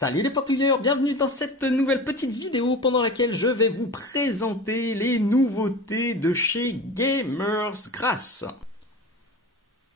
Salut les Portugais, bienvenue dans cette nouvelle petite vidéo pendant laquelle je vais vous présenter les nouveautés de chez Gamersgrass.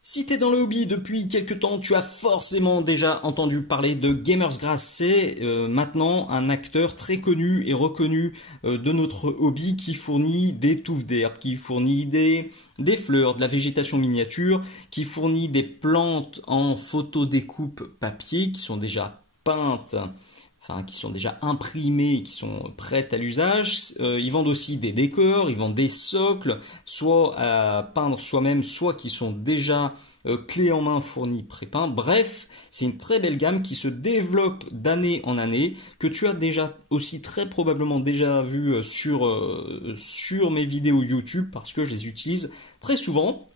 Si tu es dans le hobby depuis quelques temps, tu as forcément déjà entendu parler de Gamersgrass. C'est maintenant un acteur très connu et reconnu de notre hobby qui fournit des touffes d'herbe, qui fournit des fleurs, de la végétation miniature, qui fournit des plantes en photo découpe papier qui sont déjà peintes, enfin qui sont déjà imprimées, qui sont prêtes à l'usage. Ils vendent aussi des décors, ils vendent des socles, soit à peindre soi-même, soit qui sont déjà clés en main fournis pré-peints. Bref, c'est une très belle gamme qui se développe d'année en année, que tu as déjà aussi très probablement déjà vu sur mes vidéos YouTube parce que je les utilise très souvent.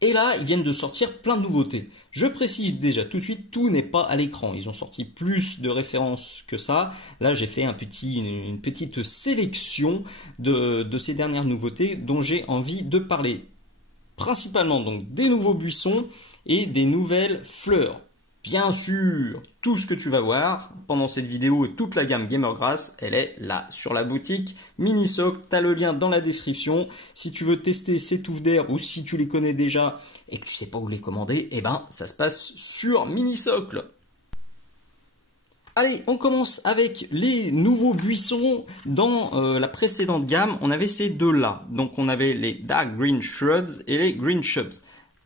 Et là, ils viennent de sortir plein de nouveautés. Je précise déjà tout de suite, tout n'est pas à l'écran. Ils ont sorti plus de références que ça. Là, j'ai fait une petite sélection de ces dernières nouveautés dont j'ai envie de parler. Principalement donc des nouveaux buissons et des nouvelles fleurs. Bien sûr, tout ce que tu vas voir pendant cette vidéo et toute la gamme Gamersgrass, elle est là sur la boutique Minisocle. Tu as le lien dans la description. Si tu veux tester ces touffes d'herbe ou si tu les connais déjà et que tu sais pas où les commander, eh ben ça se passe sur Minisocle. Allez, on commence avec les nouveaux buissons. Dans la précédente gamme, on avait ces deux-là. Donc on avait les Dark Green Shrubs et les Green Shrubs.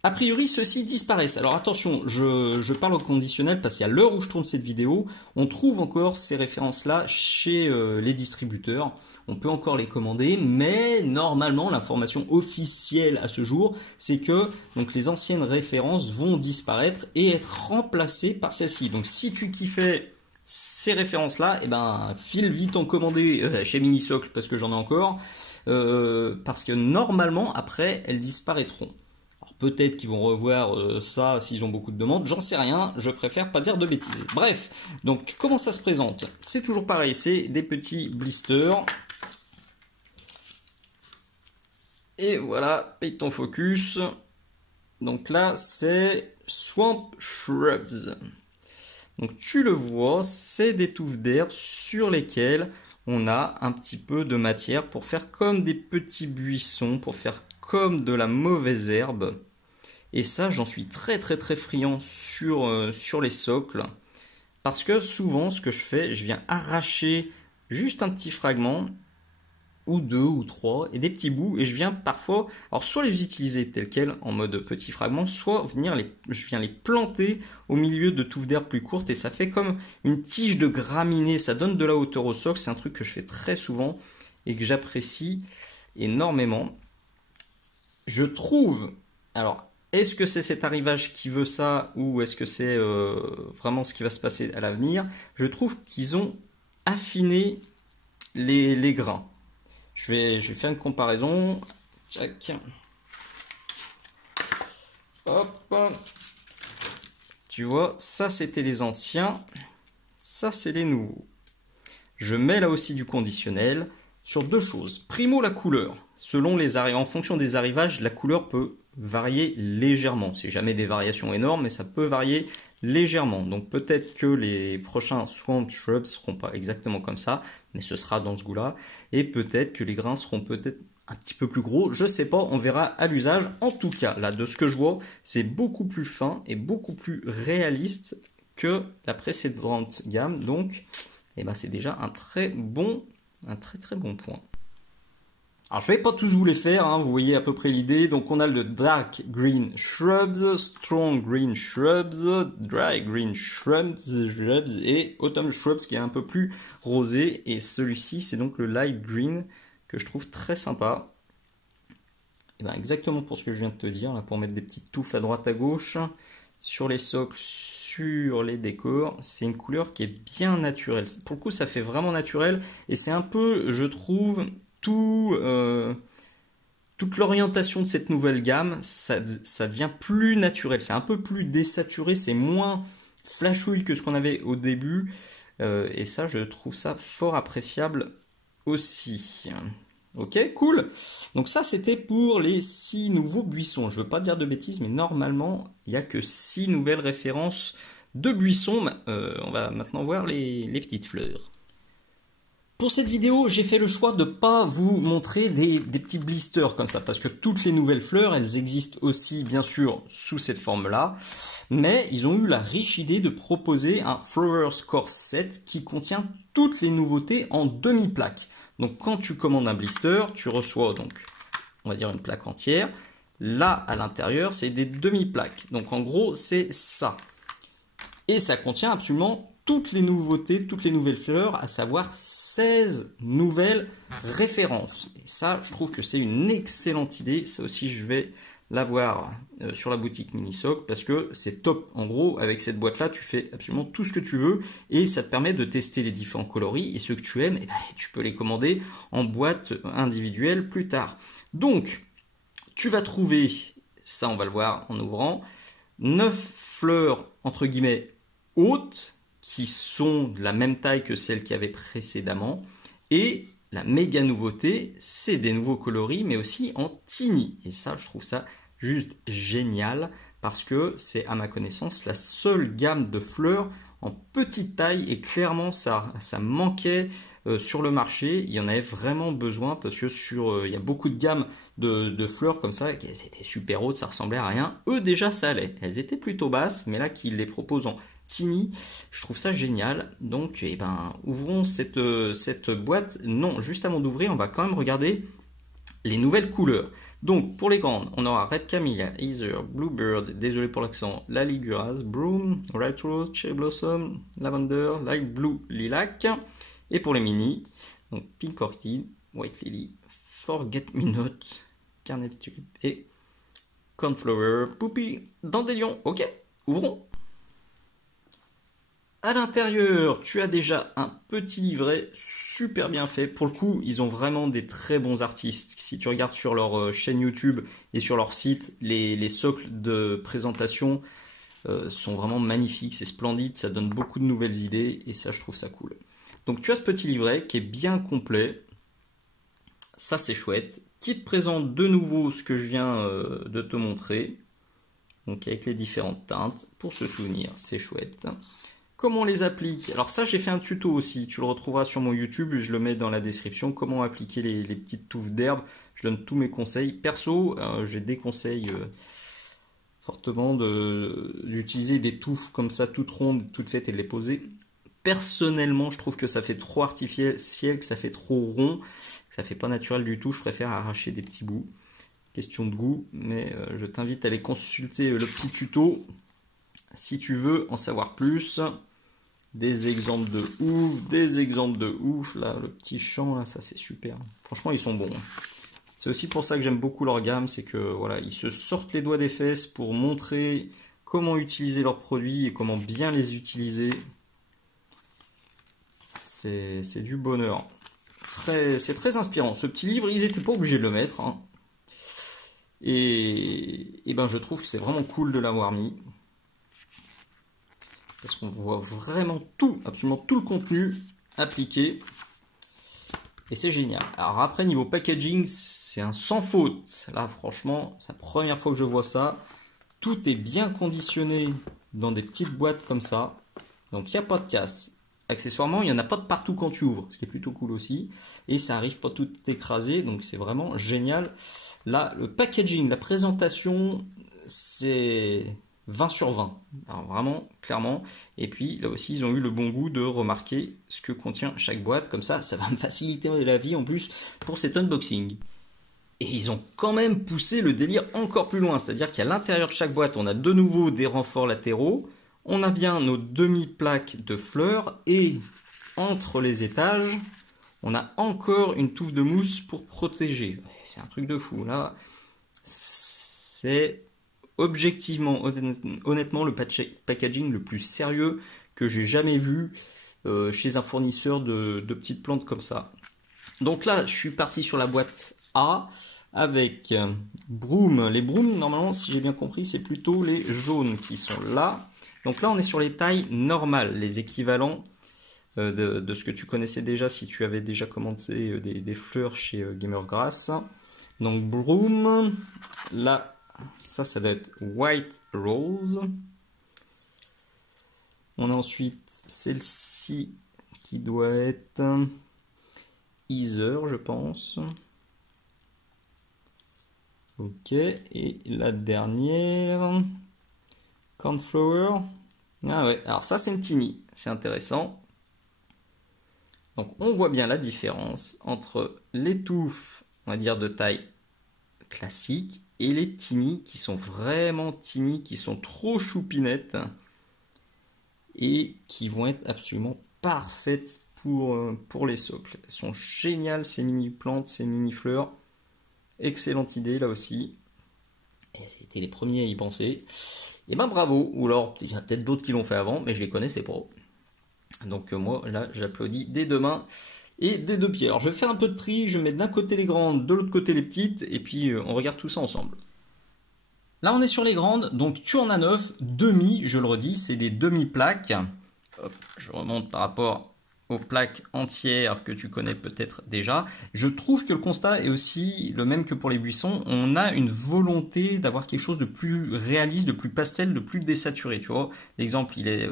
A priori, ceux-ci disparaissent. Alors attention, je parle au conditionnel parce qu'à l'heure où je tourne cette vidéo, on trouve encore ces références-là chez les distributeurs. On peut encore les commander, mais normalement, l'information officielle à ce jour, c'est que donc, les anciennes références vont disparaître et être remplacées par celles-ci. Donc si tu kiffais ces références-là, eh ben, file vite en commander chez Minisocle parce que j'en ai encore. Parce que normalement, après, elles disparaîtront. Peut-être qu'ils vont revoir ça s'ils ont beaucoup de demandes, j'en sais rien, je préfère pas dire de bêtises. Bref, donc comment ça se présente? C'est toujours pareil, c'est des petits blisters. Et voilà, paye ton focus. Donc là, c'est Swamp Shrubs. Donc tu le vois, c'est des touffes d'herbe sur lesquelles on a un petit peu de matière pour faire comme des petits buissons, pour faire comme de la mauvaise herbe. Et ça, j'en suis très friand sur les socles. Parce que souvent, ce que je fais, je viens arracher juste un petit fragment, ou deux, ou trois, et des petits bouts, et je viens parfois, alors soit les utiliser tels quels, en mode petit fragment, soit je viens les planter au milieu de touffes d'herbe plus courtes, et ça fait comme une tige de graminée, ça donne de la hauteur au socle, c'est un truc que je fais très souvent, et que j'apprécie énormément. Je trouve, alors, est-ce que c'est cet arrivage qui veut ça ou est-ce que c'est vraiment ce qui va se passer à l'avenir? Je trouve qu'ils ont affiné les grains. Je vais faire une comparaison. Tac. Hop. Tu vois, ça c'était les anciens. Ça c'est les nouveaux. Je mets là aussi du conditionnel sur deux choses. Primo, la couleur. Selon en fonction des arrivages, la couleur peut varier légèrement. C'est jamais des variations énormes, mais ça peut varier légèrement. Donc peut-être que les prochains Swamp Shrubs seront pas exactement comme ça, mais ce sera dans ce goût-là. Et peut-être que les grains seront peut-être un petit peu plus gros. Je sais pas, on verra à l'usage. En tout cas, là, de ce que je vois, c'est beaucoup plus fin et beaucoup plus réaliste que la précédente gamme. Donc, eh ben, c'est déjà un très bon point. Alors je ne vais pas tous vous les faire, hein, vous voyez à peu près l'idée. Donc on a le Dark Green Shrubs, Strong Green Shrubs, Dry Green Shrubs et Autumn Shrubs qui est un peu plus rosé. Et celui-ci c'est donc le Light Green que je trouve très sympa. Et ben exactement pour ce que je viens de te dire, là, pour mettre des petites touffes à droite à gauche, sur les socles, sur les décors. C'est une couleur qui est bien naturelle. Pour le coup ça fait vraiment naturel et c'est un peu, je trouve, toute l'orientation de cette nouvelle gamme, ça devient plus naturel, c'est un peu plus désaturé, c'est moins flashouille que ce qu'on avait au début, et ça je trouve ça fort appréciable aussi. Ok, cool. Donc ça c'était pour les 6 nouveaux buissons. Je ne veux pas dire de bêtises, mais normalement il n'y a que 6 nouvelles références de buissons. On va maintenant voir les petites fleurs. Pour cette vidéo, j'ai fait le choix de ne pas vous montrer des petits blisters comme ça, parce que toutes les nouvelles fleurs, elles existent aussi bien sûr sous cette forme-là, mais ils ont eu la riche idée de proposer un Flowers Core Set qui contient toutes les nouveautés en demi-plaque. Donc quand tu commandes un blister, tu reçois donc, on va dire une plaque entière. Là, à l'intérieur, c'est des demi-plaques. Donc en gros, c'est ça. Et ça contient absolument toutes les nouveautés, toutes les nouvelles fleurs, à savoir 16 nouvelles références. Et ça, je trouve que c'est une excellente idée. Ça aussi, je vais l'avoir sur la boutique Minisoc parce que c'est top. En gros, avec cette boîte-là, tu fais absolument tout ce que tu veux et ça te permet de tester les différents coloris et ceux que tu aimes, tu peux les commander en boîte individuelle plus tard. Donc, tu vas trouver, ça on va le voir en ouvrant, 9 fleurs entre guillemets hautes qui sont de la même taille que celles qu'il y avait précédemment. Et la méga nouveauté, c'est des nouveaux coloris, mais aussi en tiny. Et ça, je trouve ça juste génial, parce que c'est, à ma connaissance, la seule gamme de fleurs en petite taille. Et clairement, ça manquait sur le marché. Il y en avait vraiment besoin, parce que il y a beaucoup de gammes de fleurs comme ça, qui étaient super hautes, ça ressemblait à rien. Eux, déjà, ça allait. Elles étaient plutôt basses, mais là, qu'ils les proposent en tiny, je trouve ça génial. Donc ouvrons cette boîte. Non, juste avant d'ouvrir, on va quand même regarder les nouvelles couleurs. Donc pour les grandes, on aura Red Camellia, Heather, Bluebird, désolé pour l'accent, Laliguras, Broom, White Rose, Cherry Blossom, Lavender, Light Blue, Lilac. Et pour les mini, donc Pink Orchid, White Lily, Forget Me Not, Carnet Tulip et Cornflower, Poppy, Dandelion. Ok, ouvrons. À l'intérieur, tu as déjà un petit livret super bien fait. Pour le coup, ils ont vraiment des très bons artistes. Si tu regardes sur leur chaîne YouTube et sur leur site, les socles de présentation sont vraiment magnifiques. C'est splendide, ça donne beaucoup de nouvelles idées et ça, je trouve ça cool. Donc tu as ce petit livret qui est bien complet. Ça, c'est chouette. Qui te présente de nouveau ce que je viens de te montrer. Donc avec les différentes teintes. Pour se souvenir, c'est chouette. Comment on les applique? Alors ça, j'ai fait un tuto aussi, tu le retrouveras sur mon YouTube, je le mets dans la description, comment appliquer les petites touffes d'herbe. Je donne tous mes conseils. Perso, j'ai des conseils fortement d'utiliser des touffes comme ça, toutes rondes, toutes faites et de les poser. Personnellement, je trouve que ça fait trop artificiel, que ça fait trop rond, que ça fait pas naturel du tout. Je préfère arracher des petits bouts. Question de goût, mais je t'invite à aller consulter le petit tuto si tu veux en savoir plus. Des exemples de ouf, là, le petit champ, là, ça c'est super. Franchement, ils sont bons. C'est aussi pour ça que j'aime beaucoup leur gamme, c'est que voilà, ils se sortent les doigts des fesses pour montrer comment utiliser leurs produits et comment bien les utiliser. C'est du bonheur. C'est très inspirant. Ce petit livre, ils n'étaient pas obligés de le mettre. Hein. Et ben, je trouve que c'est vraiment cool de l'avoir mis. Parce qu'on voit vraiment tout, absolument tout le contenu appliqué. Et c'est génial. Alors après, niveau packaging, c'est un sans faute. Là, franchement, c'est la première fois que je vois ça. Tout est bien conditionné dans des petites boîtes comme ça. Donc, il n'y a pas de casse. Accessoirement, il n'y en a pas de partout quand tu ouvres, ce qui est plutôt cool aussi. Et ça arrive pas tout écrasé, donc c'est vraiment génial. Là, le packaging, la présentation, c'est 20 sur 20. Alors vraiment, clairement. Et puis, là aussi, ils ont eu le bon goût de remarquer ce que contient chaque boîte. Comme ça va me faciliter la vie en plus pour cet unboxing. Et ils ont quand même poussé le délire encore plus loin. C'est-à-dire qu'à l'intérieur de chaque boîte, on a de nouveau des renforts latéraux. On a bien nos demi-plaques de fleurs. Et entre les étages, on a encore une touffe de mousse pour protéger. C'est un truc de fou. Là, c'est objectivement, honnêtement, le packaging le plus sérieux que j'ai jamais vu chez un fournisseur de petites plantes comme ça. Donc là, je suis parti sur la boîte A avec Broom. Les Broom, normalement, si j'ai bien compris, c'est plutôt les jaunes qui sont là. Donc là, on est sur les tailles normales, les équivalents de ce que tu connaissais déjà si tu avais déjà commandé des fleurs chez Gamergrass. Donc Broom, là, ça doit être White Rose. On a ensuite celle-ci qui doit être Ether, je pense. Ok, et la dernière, Cornflower. Ah ouais, alors ça c'est une Tiny, c'est intéressant. Donc on voit bien la différence entre les touffes, on va dire de taille classique, et les Tiny qui sont vraiment Tiny, qui sont trop choupinettes et qui vont être absolument parfaites pour les socles. Elles sont géniales ces mini plantes, ces mini fleurs. Excellente idée là aussi. Et c'était les premiers à y penser. Et ben bravo, ou alors il y a peut-être d'autres qui l'ont fait avant, mais je les connaissais pas. Donc moi là j'applaudis des deux mains et des deux pieds. Alors je vais faire un peu de tri, je vais mettre d'un côté les grandes, de l'autre côté les petites, et puis on regarde tout ça ensemble. Là on est sur les grandes, donc tu en as 9, demi, je le redis, c'est des demi-plaques. Hop, je remonte par rapport aux plaques entières que tu connais peut-être déjà. Je trouve que le constat est aussi le même que pour les buissons. On a une volonté d'avoir quelque chose de plus réaliste, de plus pastel, de plus désaturé. Tu vois, l'exemple il est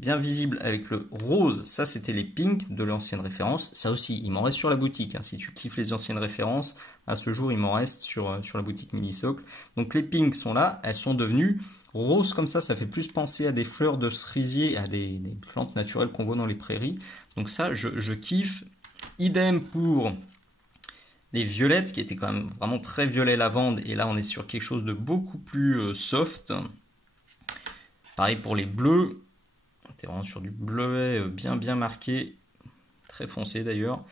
bien visible avec le rose. Ça c'était les pinks de l'ancienne référence. Ça aussi, il m'en reste sur la boutique. Si tu kiffes les anciennes références, à ce jour il m'en reste sur la boutique Minisocle. Donc les pinks sont là, elles sont devenues rose comme ça fait plus penser à des fleurs de cerisier, à des plantes naturelles qu'on voit dans les prairies. Donc ça, je kiffe. Idem pour les violettes, qui étaient quand même vraiment très violet lavande. Et là, on est sur quelque chose de beaucoup plus soft. Pareil pour les bleus. On était vraiment sur du bleuet bien marqué. Très foncé d'ailleurs.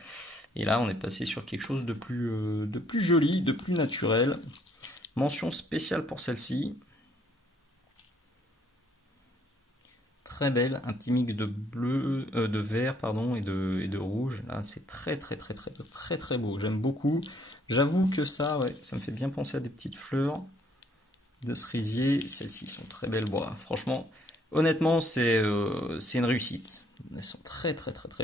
Et là, on est passé sur quelque chose de plus joli, de plus naturel. Mention spéciale pour celle-ci. Très belle, un petit mix de bleu, de vert pardon, et de rouge. Là, c'est très beau. J'aime beaucoup. J'avoue que ça, ouais, ça me fait bien penser à des petites fleurs de cerisier. Celles-ci sont très belles. Bon, franchement, honnêtement, c'est une réussite. Elles sont très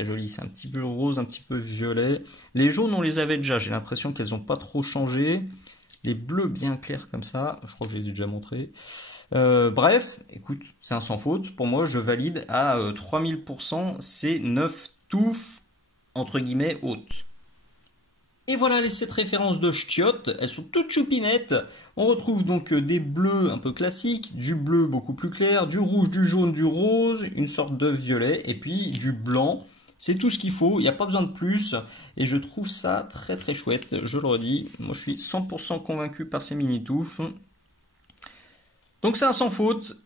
jolies. C'est un petit peu rose, un petit peu violet. Les jaunes, on les avait déjà. J'ai l'impression qu'elles n'ont pas trop changé. Les bleus bien clairs comme ça, je crois que je les ai déjà montrés. Bref, écoute, c'est un sans faute. Pour moi, je valide à 3000% ces 9 touffes, entre guillemets, hautes. Et voilà les 7 références de ch'tiotes. Elles sont toutes choupinettes. On retrouve donc des bleus un peu classiques, du bleu beaucoup plus clair, du rouge, du jaune, du rose, une sorte de violet, et puis du blanc. C'est tout ce qu'il faut, il n'y a pas besoin de plus. Et je trouve ça très chouette, je le redis. Moi, je suis 100% convaincu par ces mini-touffes. Donc c'est un sans faute,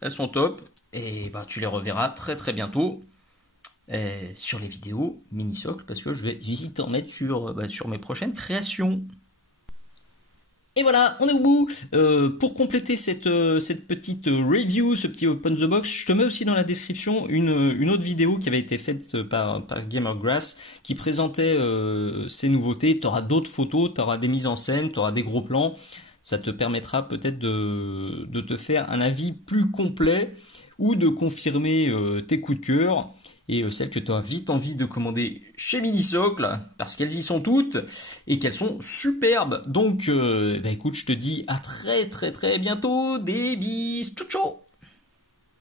elles sont top, et bah, tu les reverras très bientôt sur les vidéos Minisocle, parce que je vais vite en mettre sur mes prochaines créations. Et voilà, on est au bout. Pour compléter cette petite review, ce petit Open the Box, je te mets aussi dans la description une autre vidéo qui avait été faite par Gamergrass qui présentait ces nouveautés. Tu auras d'autres photos, tu auras des mises en scène, tu auras des gros plans. Ça te permettra peut-être de te faire un avis plus complet ou de confirmer tes coups de cœur et celles que tu as vite envie de commander chez Minisocle parce qu'elles y sont toutes et qu'elles sont superbes. Donc, écoute, je te dis à très bientôt. Des bis. Ciao, ciao.